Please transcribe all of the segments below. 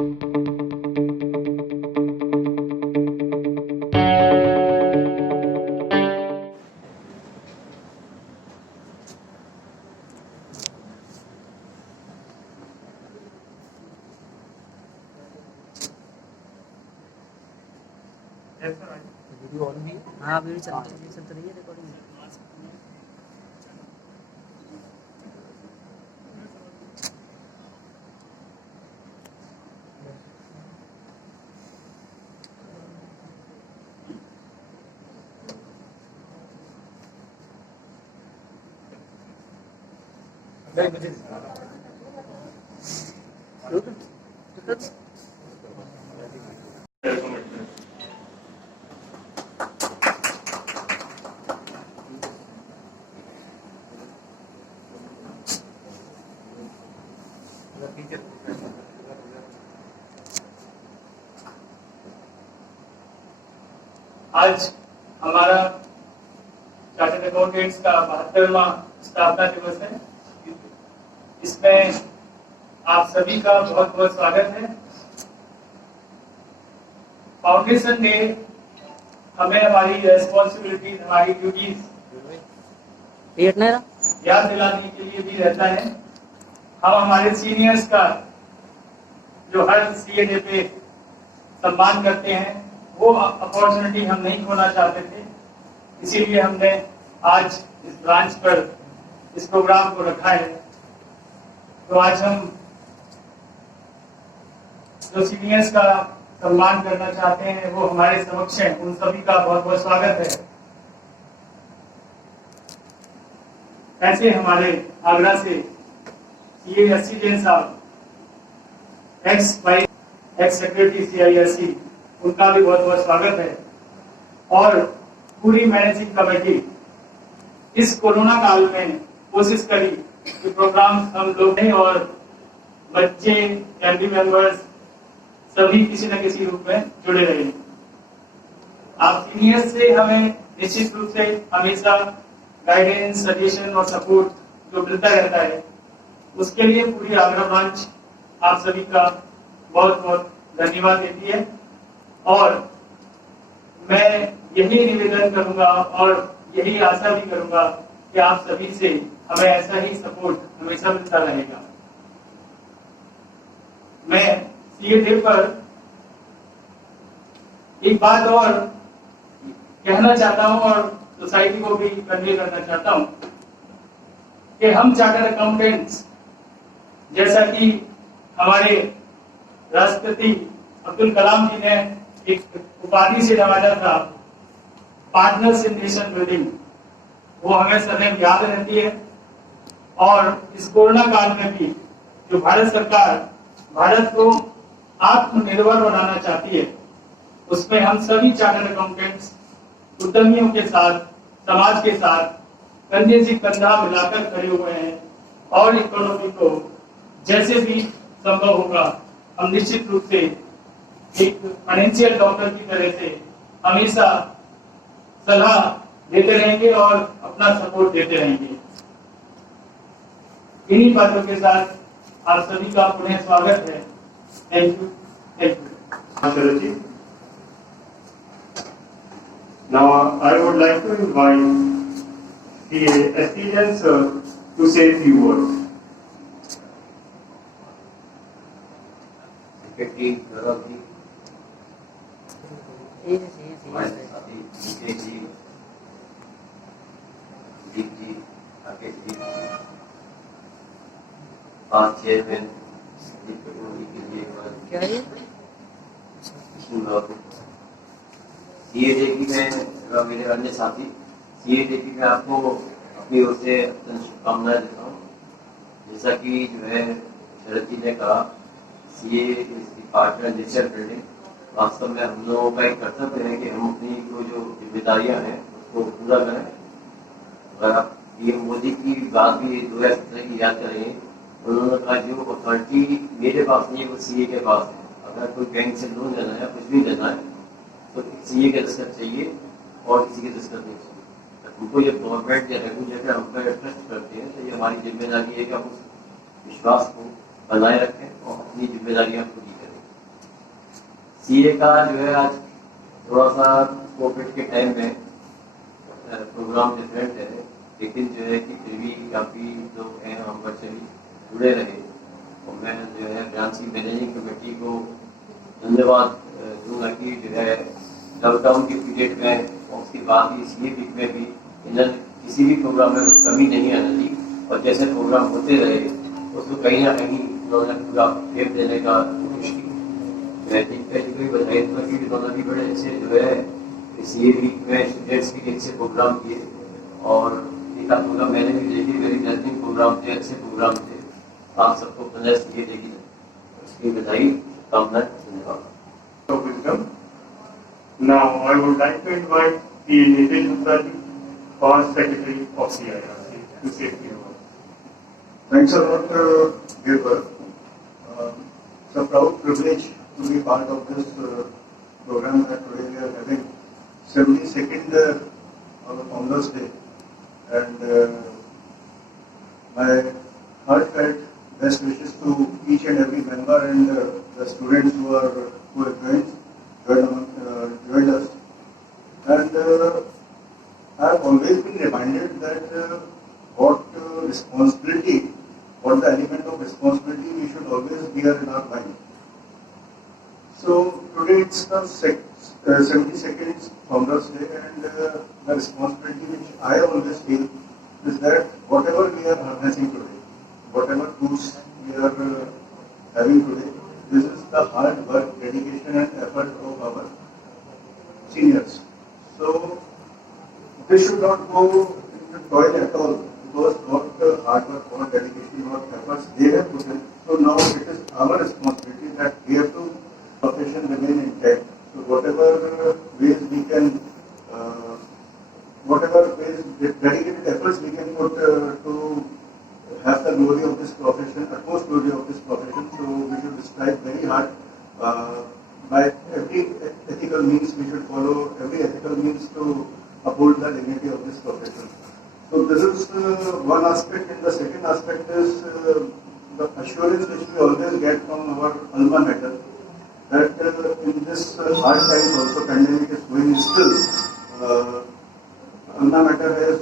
Video on भी है। हाँ वीडियो चल रही है रिकॉर्डिंग। आज हमारा चार्टर्ड अकाउंटेंट्स का 72वां स्थापना दिवस है। इसमें आप सभी का बहुत बहुत स्वागत है। फाउंडेशन डे हमें हमारी रेस्पॉन्सिबिलिटीज, हमारी ड्यूटीज याद दिलाने के लिए भी रहता है। हम हमारे सीनियर्स का जो हर सीए डे पे सम्मान करते हैं, वो अपॉर्चुनिटी हम नहीं खोना चाहते थे। इसीलिए हमने आज इस ब्रांच पर इस प्रोग्राम को रखा है। तो आज हम जो सीनियर्स का सम्मान करना चाहते हैं वो हमारे समक्ष हैं। उन सभी का बहुत बहुत स्वागत है। ऐसे हमारे आगरा से CASC जैन साहब, एक्स सेक्रेटरी CISC, उनका भी बहुत बहुत स्वागत है। और पूरी मैनेजिंग कमेटी इस कोरोना काल में कोशिश करी कि प्रोग्राम हम लोग हैं और बच्चे, फैमिली मेंबर्स सभी किसी न किसी रूप में जुड़े रहे। आप सीनियर्स से हमें निश्चित रूप से हमेशा गाइडेंस, सजेशन और सपोर्ट जो मिलता रहता है, उसके लिए पूरी आगरा ब्रांच आप सभी का बहुत बहुत धन्यवाद देती है। और मैं यही निवेदन करूंगा और यही आशा भी करूंगा कि आप सभी से हमें ऐसा ही सपोर्ट हमेशा मिलता रहेगा। मैं सीए डे पर एक बात और कहना चाहता हूं और सोसाइटी को भी कन्वे करना चाहता हूं कि हम चार्टर्ड अकाउंटेंट्स, जैसा कि हमारे राष्ट्रपति अब्दुल कलाम जी ने एक उपाधि से नवाजा था, पार्टनर्स इन नेशन बिल्डिंग, वो हमें सदैव याद रहती है। और इस कोरोना काल में भी जो भारत सरकार भारत को आत्मनिर्भर बनाना चाहती है, उसमें हम सभी चार्टर्ड अकाउंटेंट्स उद्यमियों के साथ, समाज के साथ कंधे से कंधा मिलाकर खड़े हुए हैं। और इकोनॉमी को जैसे भी संभव होगा हम निश्चित रूप से एक फाइनेंशियल डॉक्टर की तरह से हमेशा सलाह देते रहेंगे और अपना सपोर्ट देते रहेंगे। इन्हीं बातों के साथ आप सभी का पुनः स्वागत है। Thank you. Now I would like to invite the STJN sir to say a few words. Secretary Gaurav ji, हमारे साथी विजय जी, दीप जी, राकेश जी, पांच चेयरमैन के लिए CAD की मैं मेरे अन्य साथी CAD की मैं आपको अपनी ओर से अत्यंत शुभकामनाएं देता हूँ। जैसा कि जो है शरद जी ने कहा, CA पार्टनर नेचर बिल्डिंग, वास्तव में हम लोगों का एक कर्तव्य है कि हम अपनी जो जिम्मेदारियां हैं उसको पूरा करें। अगर आप PM मोदी की बात भी 2017 की याद करेंगे, उन्होंने कहा जो अथॉरिटी मेरे पास नहीं है वो CA के पास है। अगर कोई बैंक से लोन लेना है, कुछ भी लेना है, तो CA के दस्तखत चाहिए और किसी के दस्तखत नहीं चाहिए। हमको जब गवर्नमेंट या रेगुलेटर हम पर ट्रस्ट करते हैं तो ये हमारी जिम्मेदारी है कि हम उस विश्वास को बनाए रखें और अपनी जिम्मेदारियां पूरी करें। सीए का जो है आज थोड़ा सा कोविड के टाइम में प्रोग्राम डिफरेंट है, लेकिन जो है कि फिर भी काफ़ी लोग हैं हम वर्चुअली जुड़े रहे। और मैं जो है ब्रांच की मैनेजिंग कमेटी को धन्यवाद दूंगा कि जो है लॉकडाउन के पीरियड में और उसके बाद ही सीए वीक में भी इन्होंने किसी भी प्रोग्राम में कुछ कमी नहीं आने दी, और जैसे प्रोग्राम होते रहे उसको कहीं ना कहीं उन्होंने पूरा फेर देने का कोशिश की। मैं जी को बधाई दूंगा कि उन्होंने भी बड़े अच्छे जो है सीए वीक में स्टूडेंट्स के लिए अच्छे प्रोग्राम किए, और एक आध प्रोग्राम मैंने भी देखी, वेरी नजदीक प्रोग्राम थे, अच्छे प्रोग्राम थे। आप सबको अपना सीए देखी उसकी बधाई, शुभकामनाएं, धन्यवाद। of wisdom. Now I would like to invite the Nitin Gupta, First Secretary of CIRC, to say a few words. Thanks a lot, Gilbert. It's a proud privilege to be part of this program that today we are having 72nd of the Founders Day, and my heartfelt best wishes to each and every member and the students who have joined us. And I have always been reminded that what the element of responsibility we should always bear in our mind. So today it's the 72nd Founders Day, and the responsibility which I always feel is that whatever we are harnessing today, whatever tools we are having today, this is the hard work, dedication and effort of our seniors. So this should not go in the toil at all, because what hard work, what dedication, what efforts they have put in. So now it is our responsibility that we have to profession remain intact. So whatever ways we can, whatever ways dedicated efforts we can put to have the glory of this profession, utmost glory of this profession. So we should strive very hard. By every ethical means, we should follow every ethical means to uphold the dignity of this profession. So this is one aspect, and the second aspect is the assurance which we always get from our alma mater, that in this hard times also pandemic is going still, alma mater has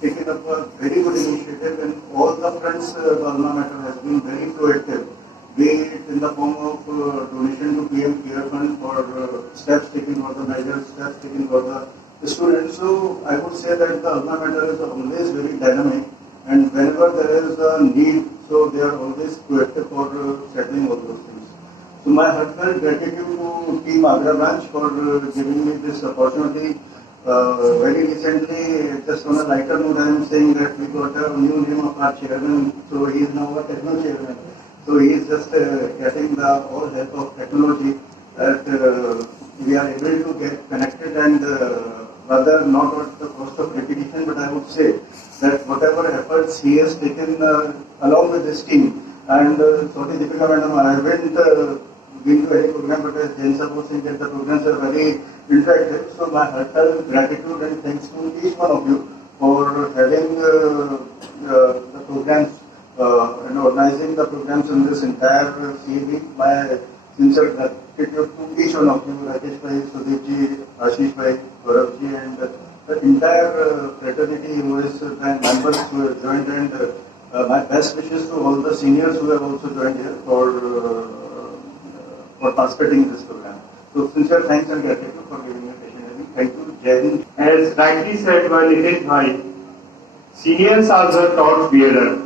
taken up a very good initiative, and all the fronts the alma mater has been very proactive, be it in the form of donation to PM Care Fund for steps taken for the measures, steps taken for the students. So I would say that the alma mater is always very dynamic, and whenever there is a need, so they are always proactive for settling all those things. So my heartfelt gratitude to Team Agra branch for giving me this opportunity. Very recently, just on a lighter note, I am saying that we got a new name of our chairman, so he is now a techno chairman. So he is just getting the all help of technology, that we are able to get connected, and rather not at the cost of repetition, but I would say that whatever efforts he has taken along with his team, and sorry Deepika madam, I haven't been to any program, but as Jain Sir was saying that the programs are very interactive. So my heartfelt gratitude and thanks to each one of you for having the programs and organizing the programs in this entire CAB. My sincere gratitude to each one of you, Rajesh Bhai, Sudeep ji, Ashish Bhai, Gaurav ji, and the entire fraternity who is members who have joined, and my best wishes to all the seniors who have also joined here for participating in this program. So sincere thanks and gratitude for giving me opportunity. Thank you, Jai Hind. As rightly said by Nitin Bhai, seniors are the torch bearer,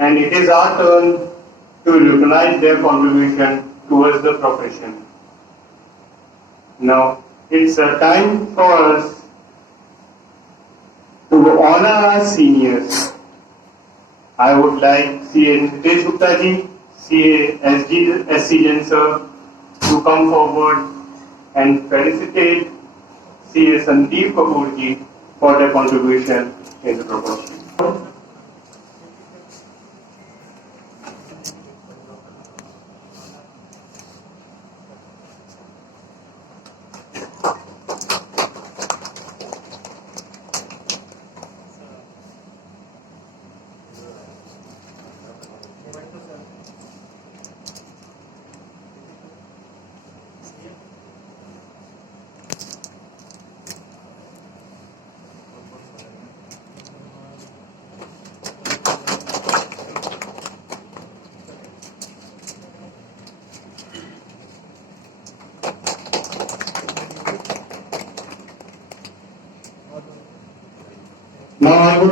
and it is our turn to recognize their contribution towards the profession. Now, it's a time for us to honor our seniors. I would like CA Nitesh Gupta ji, CA SC Jain sir, to come forward and felicitate CA Sandeep Kapoor ji for their contribution in the proposal.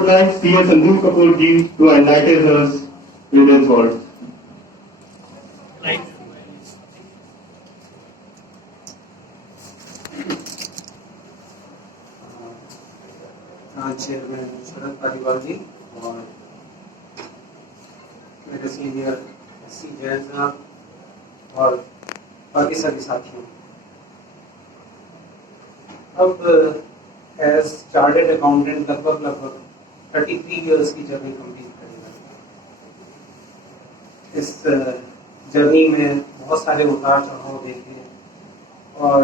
would like C.A. Sandeep Kapoor ji to enlighten us with his words. Chairman Sharad Paliwal ji और मेरे senior C Jain साहब और बाकी सभी साथियों, अब as chartered accountant लगभग 33 years की जर्नी कंप्लीट करेगा। इस जर्नी में बहुत सारे उतार चढ़ाव देखे और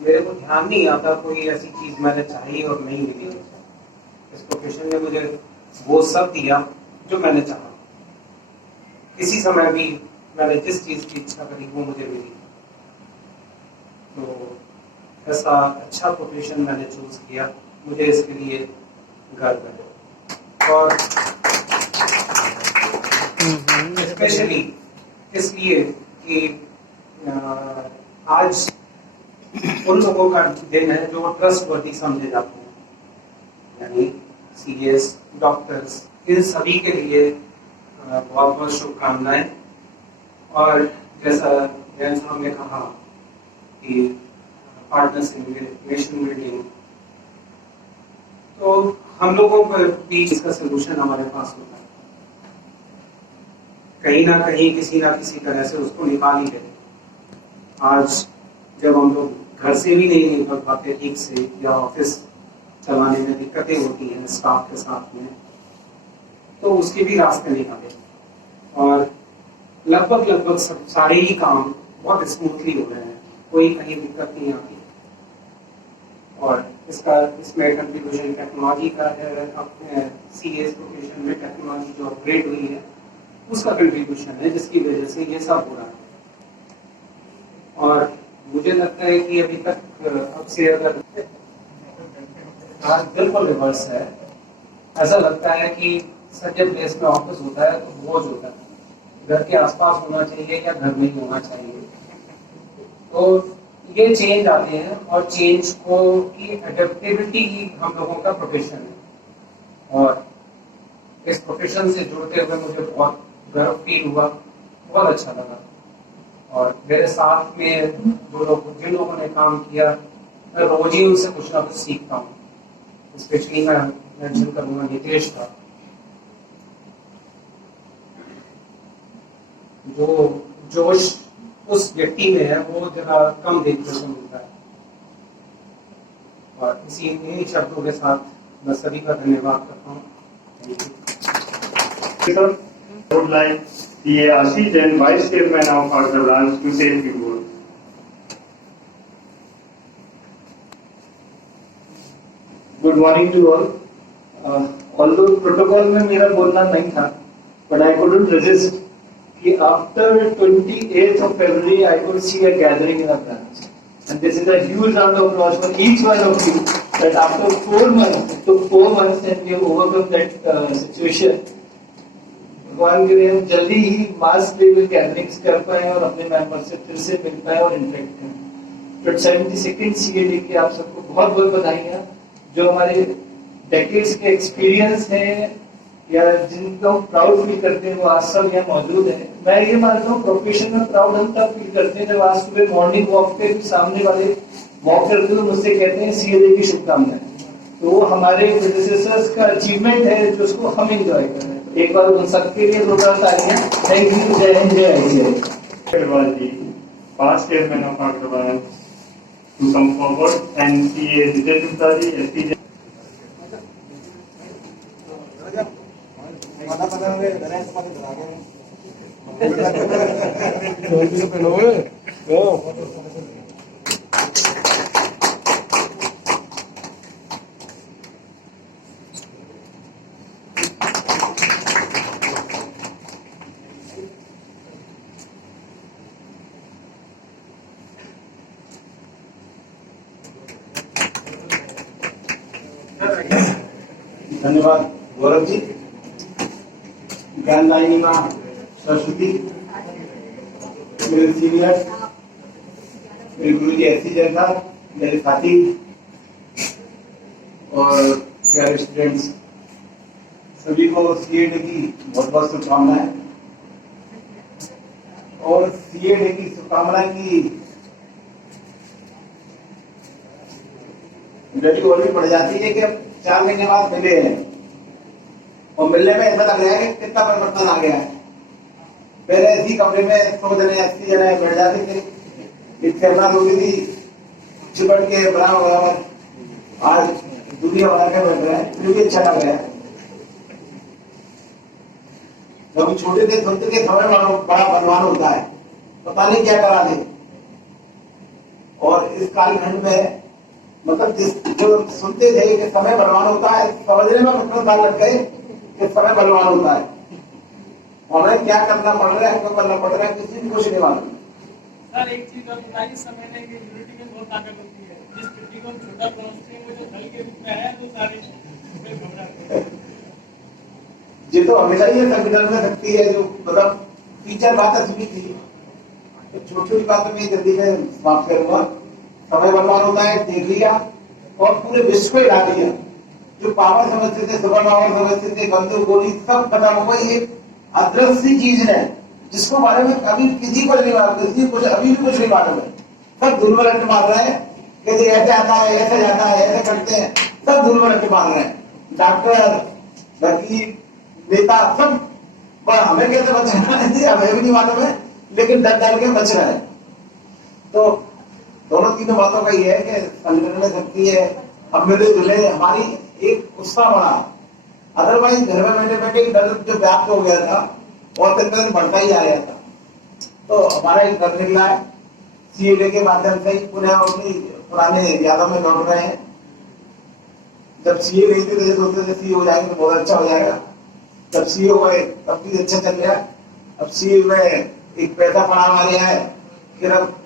मेरे को ध्यान नहीं आता कोई ऐसी चीज मैंने चाहिए और नहीं मिली। इस प्रोफेशन ने मुझे वो सब दिया जो मैंने चाहा। किसी समय भी मैंने जिस चीज की इच्छा करी वो मुझे मिली। तो ऐसा अच्छा प्रोफेशन मैंने चूज किया, मुझे इसके लिए गर्व है। और स्पेशली इसलिए कि आज उन लोगों का दिन है जो ट्रस्टवर्दी समझे जाते हैं, यानी सीएस, डॉक्टर्स, इन सभी के लिए बहुत बहुत शुभकामनाएं। और जैसा जैन साहब ने कहा कि पार्टनरशिप नेशन बिल्डिंग, तो हम लोगों पर भी इसका सोल्यूशन हमारे पास होता है। कहीं ना कहीं किसी ना किसी तरह से उसको निकाल ही देते। आज जब हम लोग घर से भी नहीं निकल पाते ठीक से या ऑफिस चलाने में दिक्कतें होती हैं स्टाफ के साथ में, तो उसके भी रास्ते निकाले और लगभग सारे ही काम बहुत स्मूथली हो रहे हैं, कोई कहीं दिक्कत नहीं आती। और इसमें कंट्रीब्यूशन टेक्नोलॉजी का है। अपने सीएस प्रोफेशन में टेक्नोलॉजी जो अपग्रेड हुई है उसका कंट्रीब्यूशन है, जिसकी वजह से ये सब हो रहा है। और मुझे लगता है कि अभी तक अब से अगर आज बिल्कुल रिवर्स है, ऐसा लगता है कि सज्जन प्लेस में ऑफिस होता है तो बोझ होता है, घर के आसपास होना चाहिए या घर में ही होना चाहिए। तो ये चेंज आते हैं और चेंज को की एडेप्टेबिलिटी ही हम लोगों का प्रोफेशन है। और इस प्रोफेशन से जुड़ते हुए मुझे बहुत गर्व फील हुआ, बहुत अच्छा लगा। और मेरे साथ में जिन लोगों ने काम किया, मैं रोज ही उनसे कुछ ना कुछ सीखता हूँ। स्पेशली मैं मेंशन करूँगा नितेश का, जो जोश उस व्यक्ति में है वो जरा कम देखने को मिलता है। और इन्हीं शब्दों के साथ मैं सभी का धन्यवाद करता हूँ। Sir, I would like C.A. Ashish Jain, Vice Chairman of our branch, to say a few words. Good morning to all. Although protocol में मेरा बोलना नहीं था, but I couldn't resist कि after 28th of February I could see a gathering in a branch, and this is a huge round of applause for each one of you. That after 4 months, it took 4 months and we have overcome that situation. भगवान करे हम जल्दी ही mass level gatherings कर पाए और अपने member से फिर से मिल पाए और इंटरेक्ट करें। तो 72nd सीए डे की आप सबको बहुत बहुत बधाइयाँ। जो हमारे डेकेड्स के एक्सपीरियंस हैं या जिनको हम प्राउड फील करते हैं वो आज सब यहाँ मौजूद है। मैं ये मानता हूँ प्रोफेशन में प्राउड हम तब फील करते हैं जब आज सुबह मॉर्निंग वॉक पे सामने वाले वॉक करते हुए मुझसे कहते हैं सीए डे की शुभकामनाएं। तो वो हमारे प्रेडिसेसर्स का अचीवमेंट है जो उसको हम एंजॉय कर रहे हैं। एक बार उन सबके लिए प्रोग्राम तालियां। Thank you. जय हिंद, जय ICI. Agarwal ji, past chairman of our branch, to come forward, and C.A. Vijay Gupta ji, SC Jain. धन्यवाद गौरव जी। ज्ञानदायिनी माँ सरस्वती, मेरे सीनियर, मेरे गुरु जी एससी जैन साहब, मेरे साथी और प्यारे स्टूडेंट्स, सभी को सीए डे की बहुत बहुत शुभकामनाएं। और सीए डे की शुभकामनाएं की वैल्यू और भी बढ़ जाती है कि अब 4 महीने बाद मिले हैं और मिलने में ऐसा लग रहा है कि कितना परिवर्तन आ गया है। पहले इसी कमरे में 100 जने 80 जने बैठ जाते थे, एक कैमरा होती थी, चिपट के बराबर। आज दुनिया बना के बैठ रहा है, फिर भी अच्छा लग रहा है। जब छोटे थे सुनते थे समय बड़ा बलवान होता है, पता नहीं क्या करा दे। और इस कालखंड में मतलब जो सुनते थे कि समय बलवान होता है, समझने में कितना साल लग गए कि समय बलवान होता है। हमें क्या करना पड़ रहा है, क्यों करना पड़ रहा है, किसी को कुछ नहीं मालूम। सर एक चीज और बताइए, समय में यूनिटी में बहुत ताकत होती है। जिस व्यक्ति को छोटा पहुंचते हैं वो जो दल के रूप में है तो सारे घबराते हैं। ये तो हमेशा ही संगठन में शक्ति है, जो मतलब टीचर बातें सुनी थी, तो छोटी छोटी बातों में जल्दी में समाप्त करूंगा। समय बर्बाद होता है, देख लिया और पूरे विश्व को हिला दिया। जो पावर समझते थे, सुपर पावर समझते थे, बंदूक गोली सब खत्म हो गई। एक अदृश्य चीज है जिसको बारे में अभी किसी को नहीं मालूम, किसी को अभी भी कुछ नहीं मालूम है। सब धूल में रट्टे मार रहे हैं कि ऐसे आता है, ऐसे जाता है, ऐसे करते हैं, सब धूल में रट्टे मार रहे हैं। डॉक्टर, वकील, नेता सब, पर हमें कैसे बचना है हमें भी नहीं मालूम है, लेकिन डर डर के बच रहे हैं। तो दोनों तीनों बातों का ये है कि संगठन में शक्ति है, हम मिले जुले, हमारी एक उत्साह बढ़ा। अदरवाइज घर में बैठे बैठे डर जो व्याप्त हो गया था और दिन दिन बढ़ता ही आ रहा था। तो हमारा एक डर निकला है, सीए डे के माध्यम से ही पुनः अपनी पुराने यादों में लौट रहे हैं। जब सीए गई थी तो ये सोचते थे सीए हो जाएंगे तो बहुत अच्छा हो जाएगा। जब सीए हुए तब भी अच्छा चल रहा है। अब सीए में एक पैसा पड़ा हमारे यहाँ है, फिर अब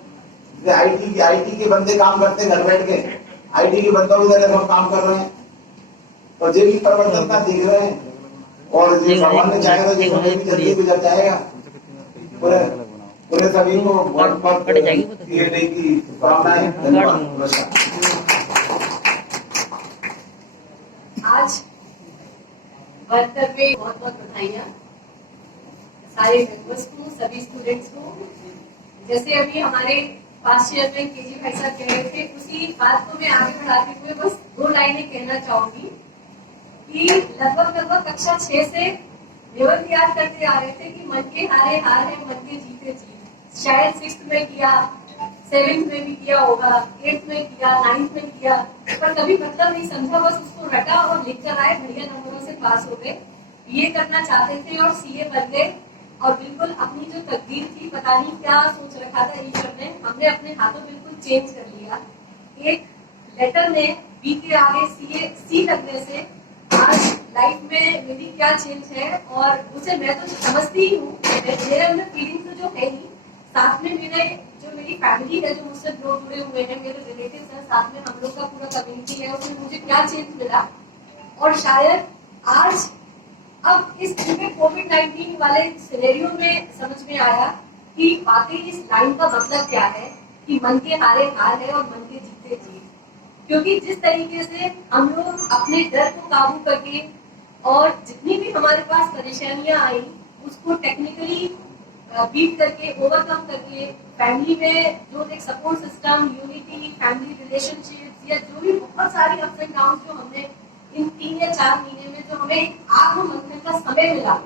आईटी के बंदे काम करते हैं घर बैठ के, आईटी के बंदों की तरह सब काम कर रहे हैं। तो ये भी परिवर्तन का देख रहे हैं और ये भगवान ने चाहेगा तो ये समय भी जल्दी गुजर जाएगा। पूरे सभी को बहुत बहुत सीए डे की शुभकामनाएं। धन्यवाद, नमस्कार। आज वर्कर पे बहुत बहुत बधाइयाँ सारे मेंबर्स को, सभी स्टूडेंट्स को। जैसे अभी हमारे पास चेयरमैन केजी भाई साहब कह रहे थे, उसी बात को मैं आगे बढ़ाते हुए बस 2 लाइनें कहना चाहूंगी कि लगभग कक्षा 6 से लेवल याद करते आ रहे थे कि मन के हारे हार है, मन के जीते जीत। शायद 6th में किया, 7th में भी किया होगा, 8th में किया, 9th में किया, पर कभी मतलब नहीं समझा, बस उसको रटा और लिख कर आए, बढ़िया नंबरों से पास हो गए। ये करना चाहते थे और सीए बन गए और बिल्कुल अपनी जो तकदीर थी, पता नहीं क्या सोच रखा था ईश्वर ने, हमने अपने हाथों बिल्कुल चेंज कर लिया। एक लेटर ने बी के आगे सी लगने से आज लाइफ में मेरी क्या चेंज है, और उसे मैं तो समझती ही हूँ। मेरे अंदर फीलिंग तो जो है ही, साथ में मेरी फैमिली है, जो मुझसे लोग जुड़े हुए हैं, मेरे रिलेटिव्स हैं, साथ में हम लोग का पूरा कम्युनिटी है, उसमें मुझे क्या चेंज मिला। और शायद आज अब इस कोविड-19 वाले सिनेरियो में समझ में आया कि वाकई इस लाइन का मतलब क्या है कि मन के हारे हार है और मन के जीते जीत। क्योंकि जिस तरीके से हम लोग अपने डर को काबू करके और जितनी भी हमारे पास परेशानियां आई उसको टेक्निकली बीट करके, ओवरकम करके, फैमिली में जो एक support system, unity, family relationships, या जो भी बहुत सारी अप्स एंड डाउन जो हमने इन 3 या 4 महीने में जो हमें एक आत्म मंथन का समय मिला,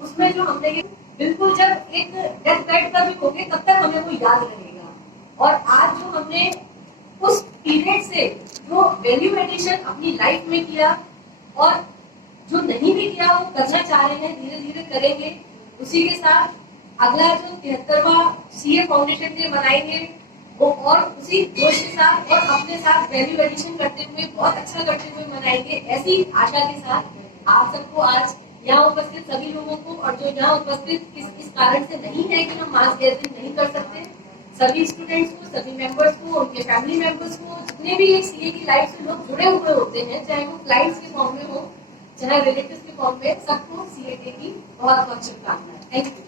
उसमें जो हमने बिल्कुल जब एक डेथ बेड पर भी होंगे तब तक हमें वो याद रहेगा। और आज जो हमने उस पीरियड से जो वैल्यू एडिशन अपनी लाइफ में किया और जो नहीं भी किया वो करना चाह रहे हैं, धीरे धीरे करेंगे। उसी के साथ अगला जो 73वां सीए फाउंडेशन डे बनाएंगे वो और उसी जोश के साथ और अपने साथ वैल्यू एडिशन करते हुए, बहुत अच्छा करते हुए मनाएंगे। ऐसी आशा के साथ आप सबको, आज यहाँ उपस्थित सभी लोगों को, और जो यहाँ उपस्थित इस कारण से नहीं है कि हम मास गैदरिंग नहीं कर सकते, सभी स्टूडेंट्स को, सभी मेंबर्स को, उनके फैमिली मेंबर्स को, जितने भी एक सीए की लाइफ से लोग जुड़े हुए होते हैं, चाहे वो क्लाइंट्स के फॉर्म में हो, चाहे रिलेटिव्स के फॉर्म में, सबको सीए डे की बहुत बहुत शुभकामनाएं। Thank you.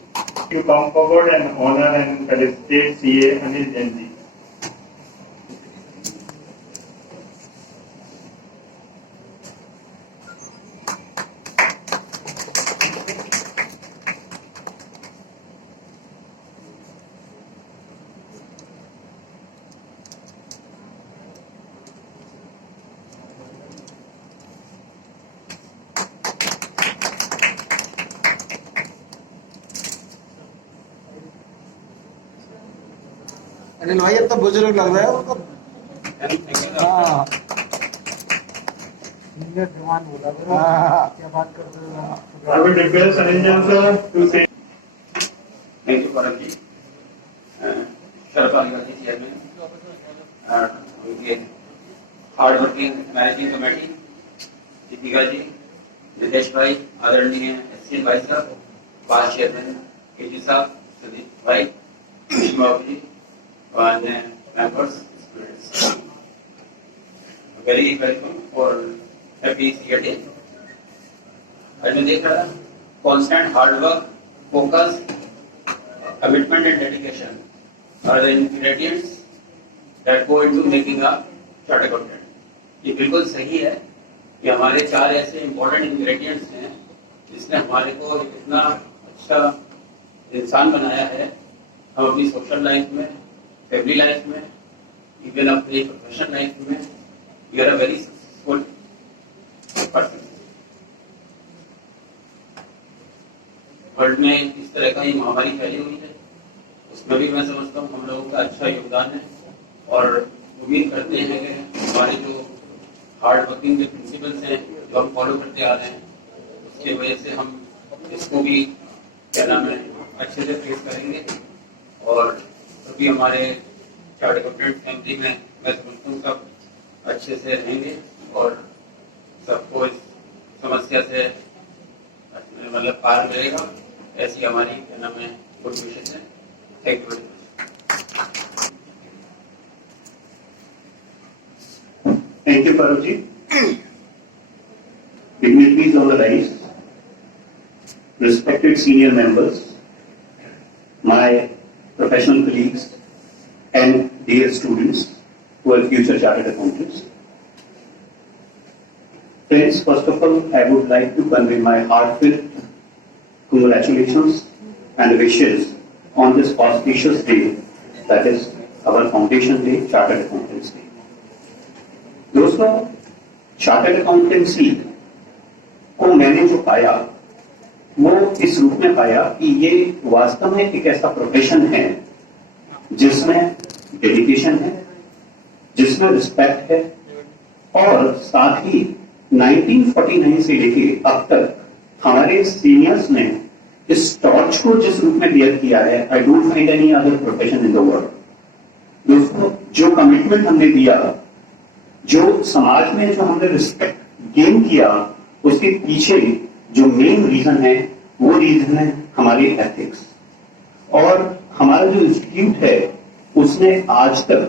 To come forward and honor and felicitate CA Anil Jain ji. Anil भाई अब तो बुजुर्ग लग रहे हो तो। हाँ जवान बोला क्या बात करते हो। I would request Anil Jain sir to say. Thank you Param ji, Sharad आदिवासी चेयरमैन, उनके hard working managing committee, Deepika ji, Nitesh भाई, आदरणीय एससी भाई साहब, वाइस चेयरमैन केजी साहब, सुदीप भाई, बाबू जी और अन्य मेंबर्स, स्टूडेंट्स, वेरी वेलकम और हैप्पी सीए डे। आज मैं देख रहा था constant hard work, focus, commitment and dedication are the ingredients that go into making a chartered accountant. ये बिल्कुल सही है कि हमारे 4 ऐसे important ingredients हैं जिसने हमारे को इतना अच्छा इंसान बनाया है। हम अपनी सोशल लाइफ में, फैमिली लाइफ में, इवन अपनी प्रोफेशनल लाइफ में we are a very successful person. World में इस तरह का ये महामारी फैली हुई है, उसमें भी मैं समझता हूँ हम लोगों का अच्छा योगदान है और उम्मीद करते हैं कि हमारे जो हार्ड वर्किंग के प्रिंसिपल्स हैं जो हम फॉलो करते आ रहे हैं उसकी वजह से हम इसको भी क्या नाम है अच्छे से फेस करेंगे और अभी हमारे चार्टर्ड अकाउंटेंट फैमिली में मैं समझता हूँ सब अच्छे से रहेंगे और सबको इस समस्या से मतलब पार मिलेगा, ऐसी हमारी क्या नाम है गुड विशेष है। Thank you very much. Thank you, Parvji. Dignitaries on the rise, respected senior members, my professional colleagues, and dear students who are future chartered accountants. Friends, first of all, I would like to convey my heartfelt congratulations and wishes on this auspicious day, that is our Foundation Day, Chartered Accountants Day. दोस्तों, chartered accountancy को मैंने जो पाया वो इस रूप में पाया कि ये वास्तव में एक ऐसा प्रोफेशन है जिसमें डेडिकेशन है, जिसमें रिस्पेक्ट है और साथ ही 1949 से लेके अब तक हमारे सीनियर्स ने इस टॉर्च को जिस रूप में बियर किया है, I don't find any other profession in the world. दोस्तों, जो कमिटमेंट हमने दिया, जो समाज में जो हमने रिस्पेक्ट गेन किया, उसके पीछे जो मेन रीजन है वो रीजन है हमारी एथिक्स। और हमारा जो इंस्टीट्यूट है उसने आज तक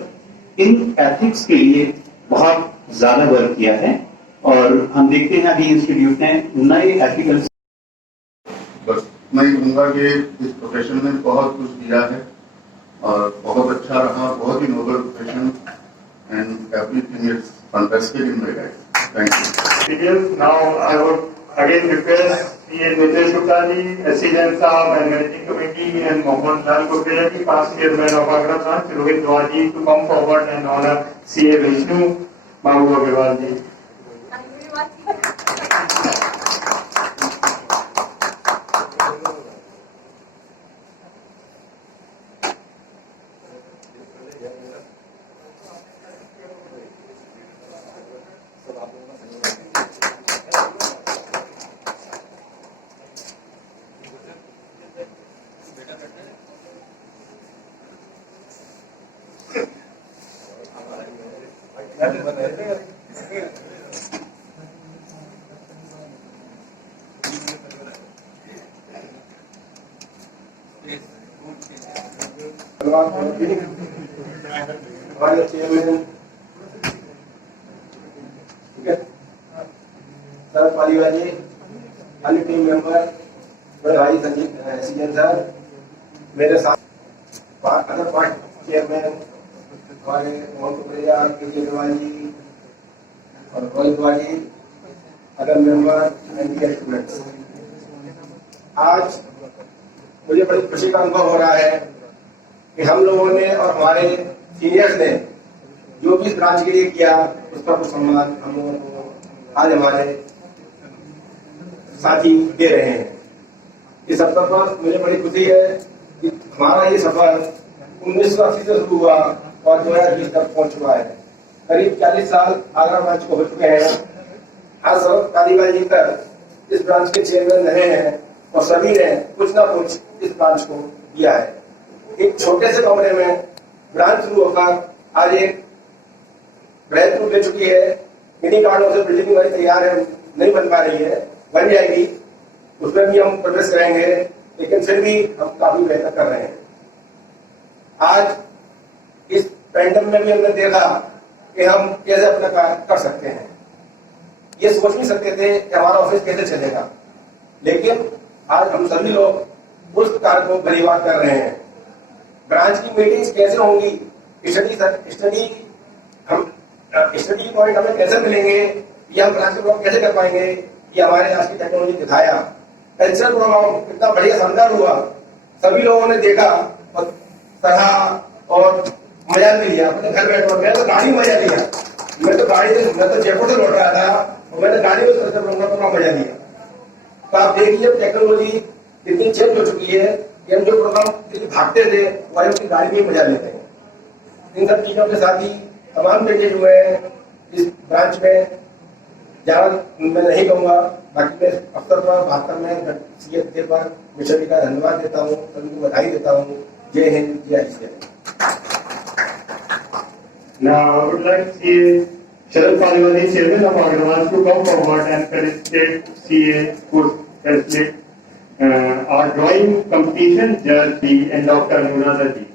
इन एथिक्स के लिए बहुत ज्यादा वर्क किया है और हम देखते हैं अभी इंस्टीट्यूट ने नए एथिकल। बस मैं ही कहूँगा कि इस प्रोफेशन में बहुत कुछ दिया है और बहुत अच्छा रहा, बहुत ही noble profession and everything is fantastic in my life. Thank you. Now I would again request C.A. Nitesh Gupta ji, SC Jain Sahab and Managing Committee and Mohan Lal Gupta ji, past chairman of Agra branch, Rohit Dwadi to come forward and honor C.A. Vishnu Babu Agarwal ji. हमारे chairman ठीक है sir पालीवाजी, अन्य team member, मेरे भाई Sanjeev season sir, मेरे साथ other part chairman हमारे मोहन कुपरिया, केजरीवाल जी और रोहित वाजी, other member and dear students. आज मुझे बड़ी खुशी का अनुभव हो रहा है कि हम लोगों ने और हमारे सीनियर्स ने जो भी इस ब्रांच के लिए किया उसका कुछ सम्मान हम लोगों को आज हमारे साथी दे रहे हैं। इस अवसर पर मुझे बड़ी खुशी है कि हमारा ये सफर 1980 से शुरू हुआ और 2020 तक पहुंच चुका है। करीब 40 साल आगरा ब्रांच को हो चुके हैं। आज शरद पालीवाल जी तक इस ब्रांच के चेयरमैन रहे हैं और सभी ने कुछ ना कुछ इस ब्रांच को दिया है। एक छोटे से कमरे में ब्रांच शुरू होकर आज एक ब्रांच रूप ले चुकी है। इन्हीं कारणों से बिल्डिंग बड़ी तैयार है, नहीं बन पा रही है, बन जाएगी, उसमें भी हम प्रवेश करेंगे, लेकिन फिर भी हम काफी बेहतर कर रहे हैं। आज इस पैंडम में भी हमने देखा कि हम कैसे अपना कार्य कर सकते हैं। ये सोच नहीं सकते थे कि हमारा ऑफिस कैसे चलेगा, लेकिन आज हम सभी लोग उस कार्य को परिवार कर रहे हैं। ब्रांच की मीटिंग्स कैसे होंगी, स्टडी पॉइंट हमें कैसे मिलेंगे, ये हम ब्रांच के प्रोग्राम कैसे कर पाएंगे, ये हमारे आज की टेक्नोलॉजी दिखाया। कल्चरल प्रोग्राम इतना बढ़िया शानदार हुआ, सभी लोगों ने देखा और सराहा और मजा भी लिया। अपने घर बैठे मैं तो गाड़ी में मजा लिया, मैं तो जयपुर से लौट रहा था और मैंने गाड़ी में कल्चरल प्रोग्राम पूरा मजा लिया। तो आप देखिए टेक्नोलॉजी कितनी चेंज हो चुकी है कि हम जो प्रोग्राम भागते थे वही अपनी गाड़ी में मजा लेते हैं। इन सब चीजों के साथ ही तमाम चेंजेज हुए हैं इस ब्रांच में। ज्यादा मैं नहीं कहूँगा, बाकी मैं अवसर पर 72 में सीएफए पर मिशन का धन्यवाद देता हूँ, सभी को बधाई देता हूँ। जय हिंद, जय Hind. Now I would like to see Sharad Paliwal, Chairman of Agarwal, to come forward and felicitate CA Sports Athlete our drawing competition judge and Dr. Nurada ji.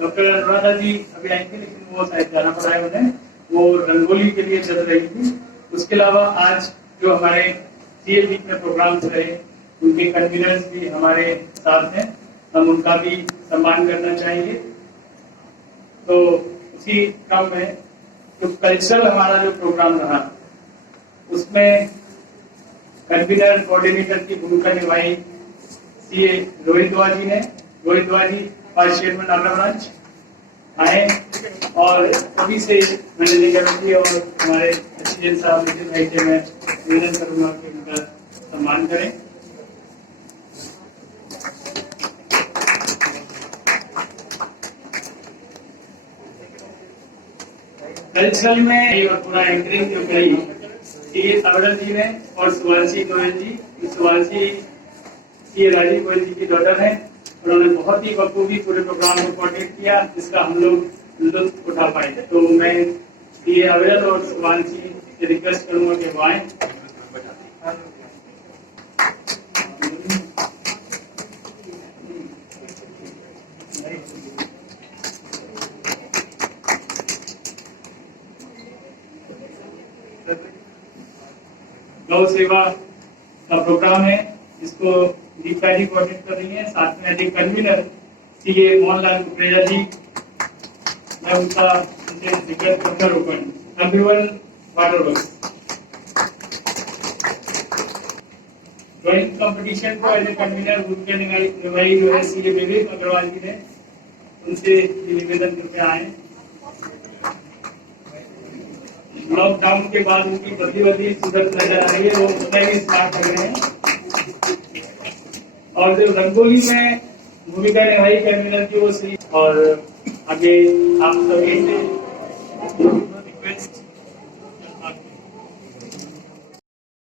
Doctor Anuradha ji अभी आई थी, लेकिन वो शायद जाना पड़ा है उन्हें, वो रंगोली के लिए चल रही थी। उसके अलावा आज जो हमारे सीए वीक में प्रोग्राम्स रहे, उनके कन्वीनर्स भी हमारे साथ हैं, हम उनका भी सम्मान करना चाहिए। तो उसी क्रम में जो कल्चरल हमारा जो प्रोग्राम रहा, उसमें कन्वीनर कोऑर्डिनेटर की भूमिका निभाई सीए रोहित दुआ जी ने। रोहित दुआ जी वाइस चेयरमैन आगरा ब्रांच आए और सभी से मैनेजिंग कमेटी और हमारे एसडीएम साहब नितिन भाई से मैं निवेदन करूंगा कि उनका सम्मान करें। कल्चरल में और पूरा एंकरिंग जो करी सीए सावड़र जी ने और सुभाषी गोयल जी। सुभाषी सीए राजीव गोयल जी की डॉटर है, उन्होंने बहुत ही बखूबी पूरे प्रोग्राम को कोऑर्डिनेट किया, जिसका हम लोग लुत्फ उठा पाए। तो मैं सीए अविरल और सुभाषी से रिक्वेस्ट करूंगा कि वो आए। गौ सेवा का प्रोग्राम है, इसको दीपिका जी कोऑर्डिनेट कर रही है, साथ में अधिक कन्वीनर सीए मोहनलाल कुकरेजा जी। मैं उनका रिक्वेस्ट करता हूँ अभिवन वाटर वर्क्स ड्राइंग कंपटीशन को एज ए कन्वीनर भूमिका निभाई जो है सीए विवेक अग्रवाल जी ने, उनसे निवेदन करके आए। लॉकडाउन के बाद उनकी बदली सुधर नजर आ रही है, वो उसमें भी स्टार्ट कर रहे हैं। और जो रंगोली में भूमिका निभाई कन्वीनर की वो सी, और आगे आप सभी से रिक्वेस्ट